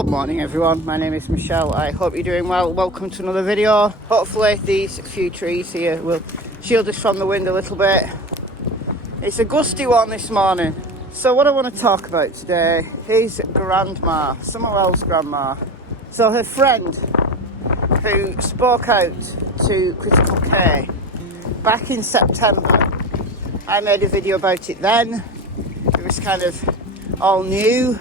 Good morning everyone, my name is Michelle. I hope you're doing well. Welcome to another video. Hopefully these few trees here will shield us from the wind a little bit. It's a gusty one this morning. So what I want to talk about today is Grandma, Summerwell's grandma. So her friend who spoke out to Critical K back in September. I made a video about it then. It was kind of all new.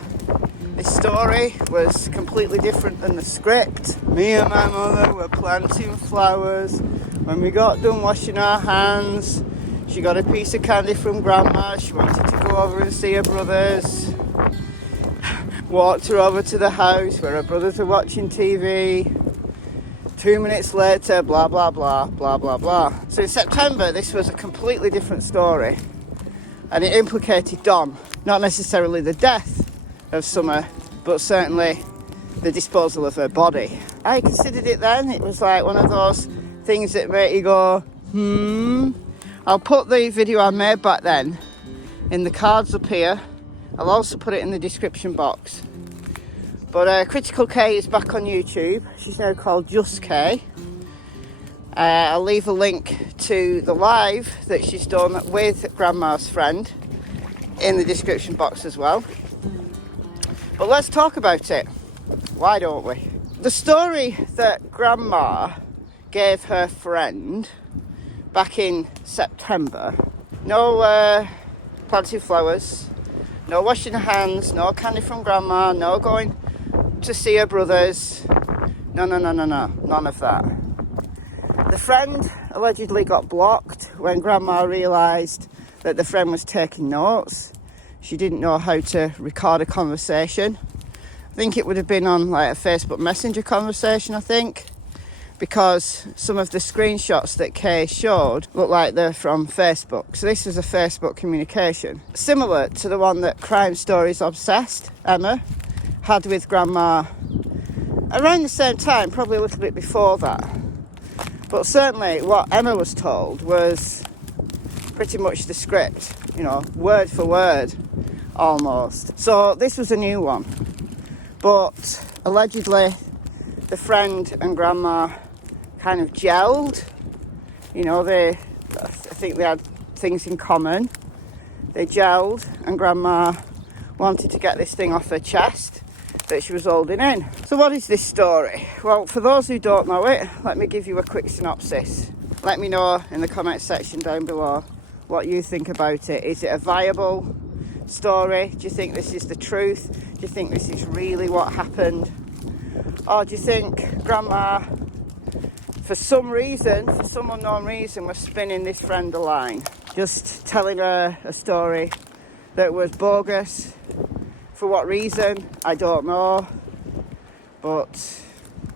This story was completely different than the script. Me and my mother were planting flowers. When we got done washing our hands, she got a piece of candy from Grandma. She wanted to go over and see her brothers. Walked her over to the house where her brothers were watching TV. 2 minutes later, blah, blah, blah, blah, blah, blah. So in September, this was a completely different story. And it implicated Don. Not necessarily the death of Summer, but certainly the disposal of her body. I considered it then, it was like one of those things that make you go, I'll put the video I made back then in the cards up here. I'll also put it in the description box. But Critical K is back on YouTube. She's now called Just K. I'll leave a link to the live that she's done with Grandma's friend in the description box as well. But let's talk about it. Why don't we? The story that Grandma gave her friend back in September. No planting flowers, no washing her hands, no candy from Grandma, no going to see her brothers. No, none of that. The friend allegedly got blocked when Grandma realised that the friend was taking notes. She didn't know how to record a conversation. I think it would have been on like a Facebook Messenger conversation, I think, because some of the screenshots that Kay showed look like they're from Facebook. So this was a Facebook communication, similar to the one that Crime Stories Obsessed, Emma, had with Grandma around the same time, probably a little bit before that. But certainly what Emma was told was pretty much the script, you know, word for word, almost. So this was a new one. But allegedly, the friend and Grandma kind of gelled. You know, I think they had things in common. They gelled, and Grandma wanted to get this thing off her chest that she was holding in. So what is this story? Well, for those who don't know it, let me give you a quick synopsis. Let me know in the comment section down below what you think about it. Is it a viable story? Do you think this is the truth? Do you think this is really what happened? Or do you think Grandma, for some reason, for some unknown reason, was spinning this friend a line? Just telling her a story that was bogus. For what reason? I don't know. But,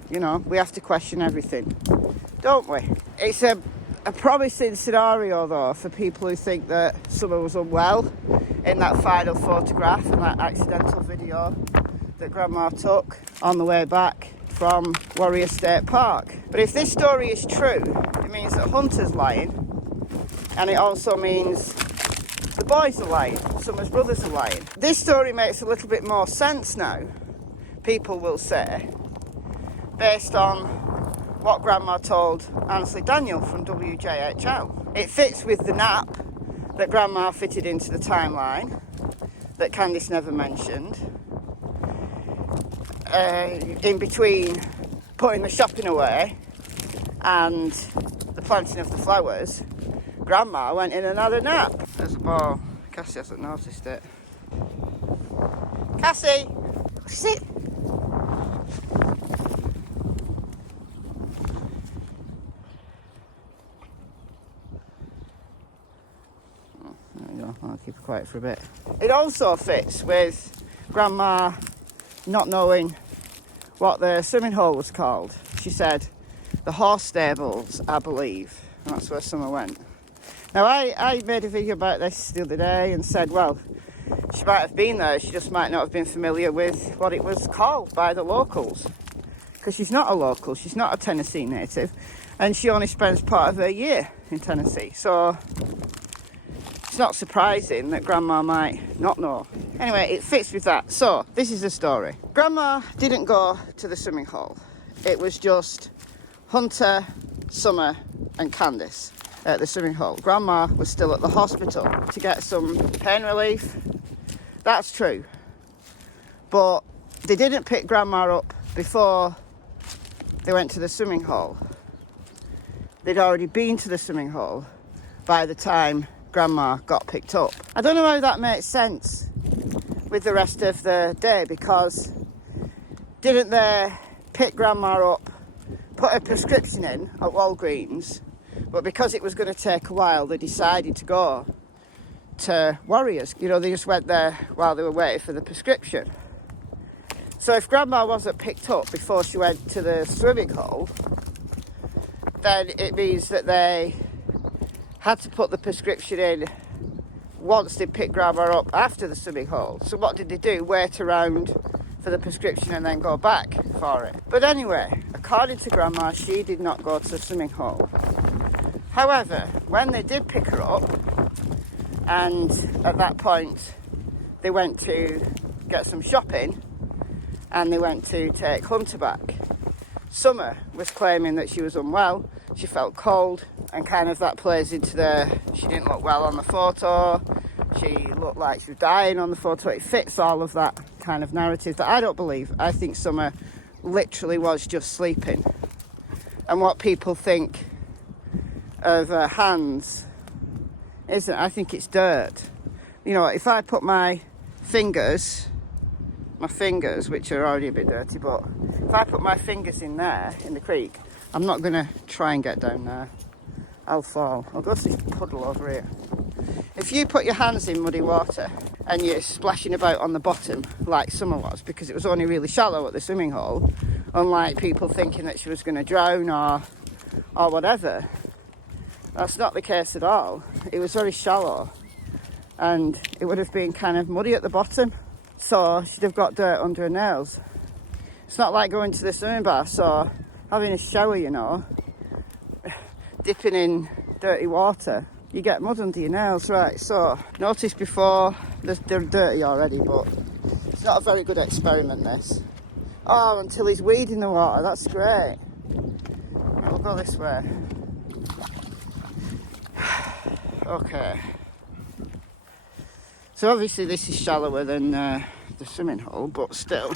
you know, we have to question everything, don't we? It's a promising scenario though for people who think that Summer was unwell in that final photograph and that accidental video that Grandma took on the way back from Warrior State Park. But if this story is true, it means that Hunter's lying, and it also means the boys are lying, Summer's brothers are lying. This story makes a little bit more sense now, people will say, based on what Grandma told Ansley Daniel from WJHL. It fits with the nap that Grandma fitted into the timeline that Candice never mentioned. In between putting the shopping away and the planting of the flowers, Grandma went in and had a nap. There's a ball. Cassie hasn't noticed it. Cassie, sit. I'll keep it quiet for a bit. It also fits with Grandma not knowing what the swimming hole was called. She said the horse stables, I believe, and that's where Summer went. Now I made a video about this the other day and said, well, she might have been there, she just might not have been familiar with what it was called by the locals, because she's not a local, she's not a Tennessee native, and she only spends part of her year in Tennessee. So it's not surprising that Grandma might not know Anyway, it fits with that. So, this is the story. Grandma didn't go to the swimming hole. It was just Hunter, Summer and Candice at the swimming hole. Grandma was still at the hospital to get some pain relief. That's true. But they didn't pick Grandma up before they went to the swimming hole. They'd already been to the swimming hole by the time Grandma got picked up. I don't know how that makes sense with the rest of the day, because didn't they pick Grandma up, put a prescription in at Walgreens, but because it was going to take a while, they decided to go to Warriors. You know, they just went there while they were waiting for the prescription. So if Grandma wasn't picked up before she went to the swimming hole, then it means that they had to put the prescription in once they picked Grandma up after the swimming hole. So what did they do? Wait around for the prescription and then go back for it. But anyway, according to Grandma, she did not go to the swimming hole. However, when they did pick her up, and at that point they went to get some shopping and they went to take Hunter back, Summer was claiming that she was unwell. She felt cold, and kind of that plays into she didn't look well on the photo. She looked like she was dying on the photo. It fits all of that kind of narrative that I don't believe. I think Summer literally was just sleeping. And what people think of her hands isn't, I think it's dirt. You know, if I put my fingers, which are already a bit dirty, but if I put my fingers in there, in the creek, I'm not going to try and get down there. I'll fall. I'll go to this puddle over here. If you put your hands in muddy water and you're splashing about on the bottom like Summer was, because it was only really shallow at the swimming hole, unlike people thinking that she was going to drown or whatever, that's not the case at all. It was very shallow and it would have been kind of muddy at the bottom, so she'd have got dirt under her nails. It's not like going to the swimming bath or having a shower, you know, dipping in dirty water. You get mud under your nails, right? So, notice before, they're dirty already, but it's not a very good experiment, this. Oh, until he's weed in the water, that's great. Right, we'll go this way. Okay. So obviously this is shallower than the swimming hole, but still,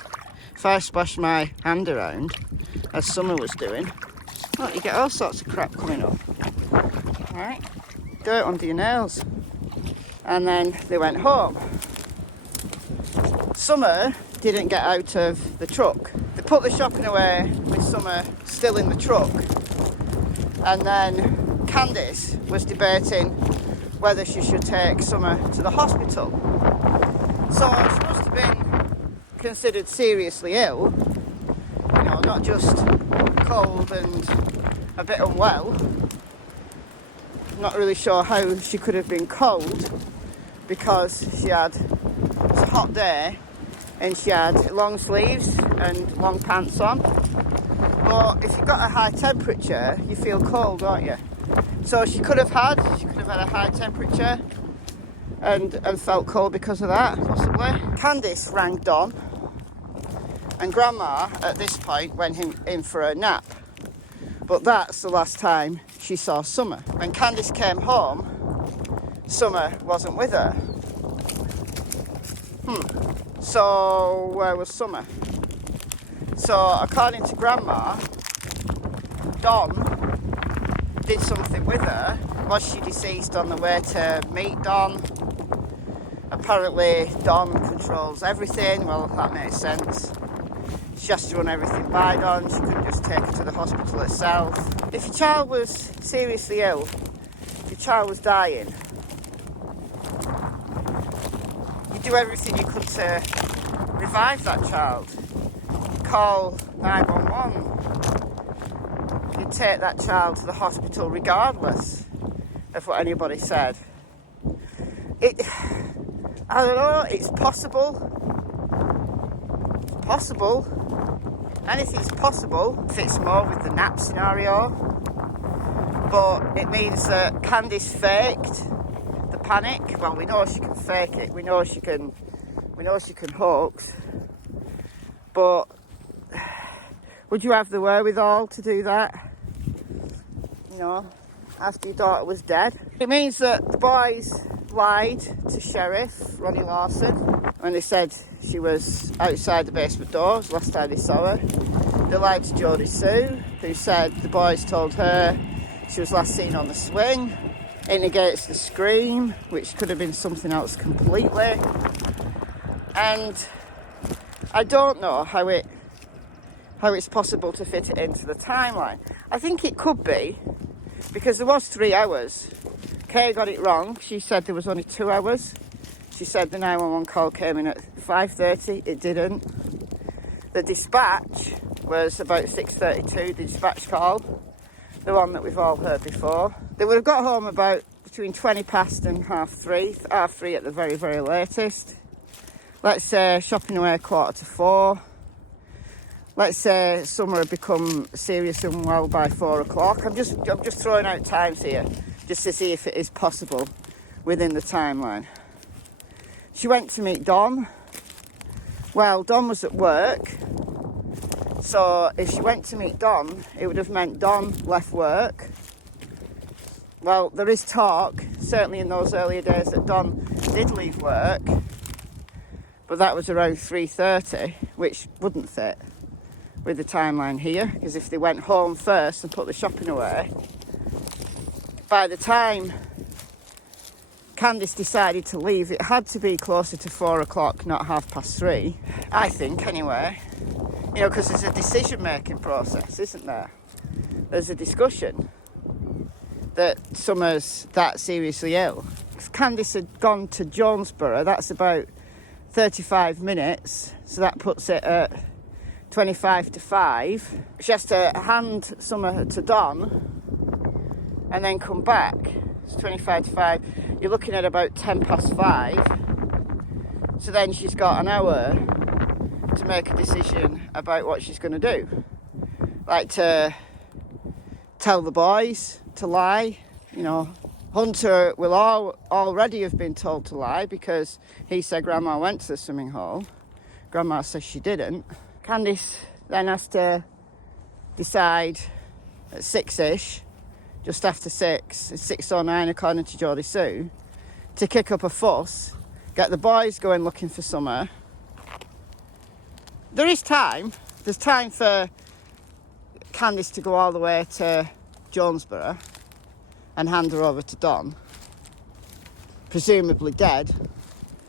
if I splash my hand around, as Summer was doing, well, you get all sorts of crap coming up. Right? Dirt under your nails. And then they went home. Summer didn't get out of the truck. They put the shopping away with Summer still in the truck. And then Candice was debating whether she should take Summer to the hospital. So she must have been considered seriously ill. You know, not just cold and a bit unwell. Not really sure how she could have been cold, because it was a hot day and she had long sleeves and long pants on. But if you've got a high temperature, you feel cold, don't you? So she could have had a high temperature and felt cold because of that, possibly. Candice rang Don, and Grandma at this point went in for a nap. But that's the last time she saw Summer. When Candice came home, Summer wasn't with her. So where was Summer? So according to Grandma, Don did something with her. Was she deceased on the way to meet Don? Apparently Don controls everything. Well, that makes sense. She has to run everything by Don. She couldn't just take her to the hospital herself. If your child was seriously ill, if your child was dying, you do everything you could to revive that child. You call 911. You take that child to the hospital regardless of what anybody said. I don't know, it's possible. Possible. Anything's possible if it's more with the nap scenario. But it means that Candice faked the panic. Well, we know she can fake it. We know she can We know she can hoax. But would you have the wherewithal to do that? You know, after your daughter was dead? It means that the boys lied to Sheriff Ronnie Lawson when they said she was outside the basement doors last time they saw her. They lied to Jodie Sue, who said the boys told her she was last seen on the swing. It negates the scream, which could have been something else completely. And I don't know how it's possible to fit it into the timeline. I think it could be, because there was 3 hours. Kay got it wrong. She said there was only 2 hours. She said the 911 call came in at 5:30. It didn't. The dispatch was about 6:32, the dispatch call. The one that we've all heard before. They would have got home about between 20 past and half 3 at the very, very latest. Let's say shopping away 3:45. Let's say Summer had become serious and well by 4 o'clock. I'm just throwing out times here, just to see if it is possible within the timeline. She went to meet Don. Well, Don was at work. So if she went to meet Don, it would have meant Don left work. Well, there is talk, certainly in those earlier days, that Don did leave work. But that was around 3:30, which wouldn't fit with the timeline here, because if they went home first and put the shopping away, by the time Candice decided to leave, it had to be closer to 4 o'clock, not 3:30, I think, anyway. You know, because there's a decision-making process, isn't there? There's a discussion that Summer's that seriously ill. If Candice had gone to Jonesborough, that's about 35 minutes, so that puts it at 25 to 5. She has to hand Summer to Don and then come back. It's 25 to 5. You're looking at about 10 past 5. So then she's got an hour to make a decision about what she's going to do. Like to tell the boys to lie. You know, Hunter will already have been told to lie because he said Grandma went to the swimming hole. Grandma says she didn't. Candice then has to decide at 6-ish, just after 6, it's 6:09 according to Jodie Sue, to kick up a fuss, get the boys going looking for Summer. There is time. There's time for Candice to go all the way to Jonesborough and hand her over to Don, presumably dead.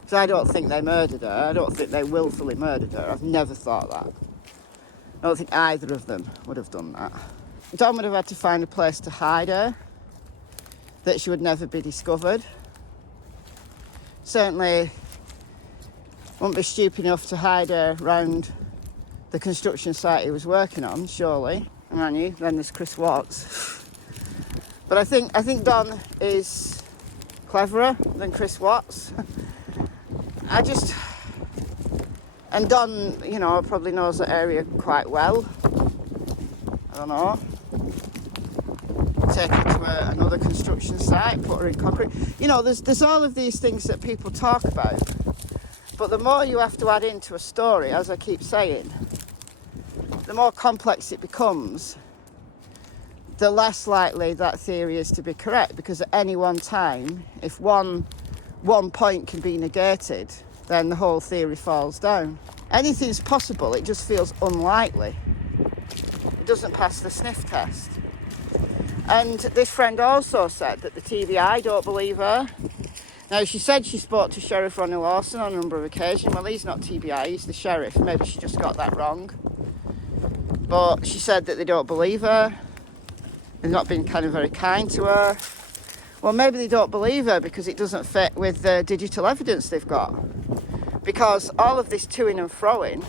Because I don't think they murdered her. I don't think they willfully murdered her. I've never thought that. I don't think either of them would have done that. Don would have had to find a place to hide her, that she would never be discovered. Certainly wouldn't be stupid enough to hide her around the construction site he was working on, surely. And then there's Chris Watts. But I think Don is cleverer than Chris Watts. And Don, you know, probably knows the area quite well. I don't know. Take her to another construction site, put her in concrete. You know, there's all of these things that people talk about. But the more you have to add into a story, as I keep saying, the more complex it becomes, the less likely that theory is to be correct. Because at any one time, if one point can be negated, then the whole theory falls down. Anything's possible, it just feels unlikely. It doesn't pass the sniff test. And this friend also said that the TBI don't believe her. Now, she said she spoke to Sheriff Ronnie Lawson on a number of occasions. Well, he's not TBI, he's the sheriff. Maybe she just got that wrong. But she said that they don't believe her. They've not been kind of very kind to her. Well, maybe they don't believe her because it doesn't fit with the digital evidence they've got. Because all of this toing and froing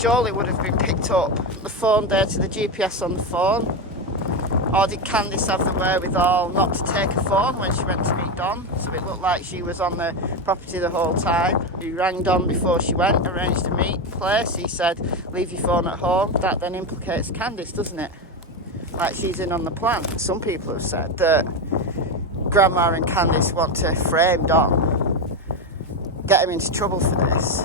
surely would have been picked up. The phone data, the GPS on the phone. Or did Candice have the wherewithal not to take a phone when she went to meet Don? So it looked like she was on the property the whole time. He rang Don before she went, arranged a meet place. He said, leave your phone at home. That then implicates Candice, doesn't it? Like she's in on the plan. Some people have said that Grandma and Candice want to frame Don get him into trouble for this,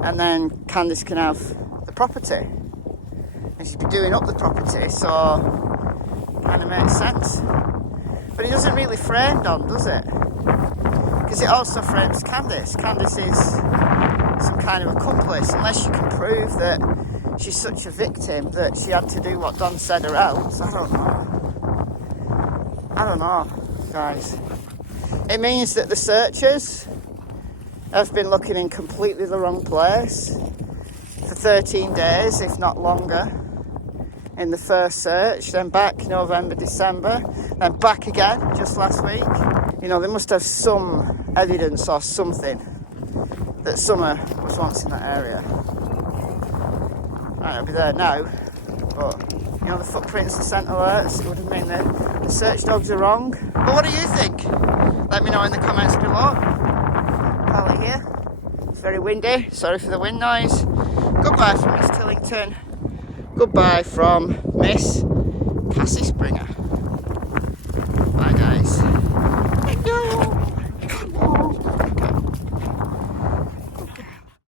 and then Candice can have the property. And she'd be doing up the property, so kind of makes sense. But it doesn't really frame Don, does it? Because it also frames Candice. Candice is some kind of accomplice, unless you can prove that she's such a victim that she had to do what Don said or else. I don't know, guys. It means that the searchers have been looking in completely the wrong place for 13 days, if not longer, in the first search, then back November, December, then back again just last week. You know, they must have some evidence or something that Summer was once in that area. Might not be there now, but you know, the footprints, the scent alerts, it would have mean that the search dogs are wrong. But what do you think? Let me know in the comments below. Carly here. It's very windy. Sorry for the wind noise. Goodbye from Miss Tillington. Goodbye from Miss Cassie Springer.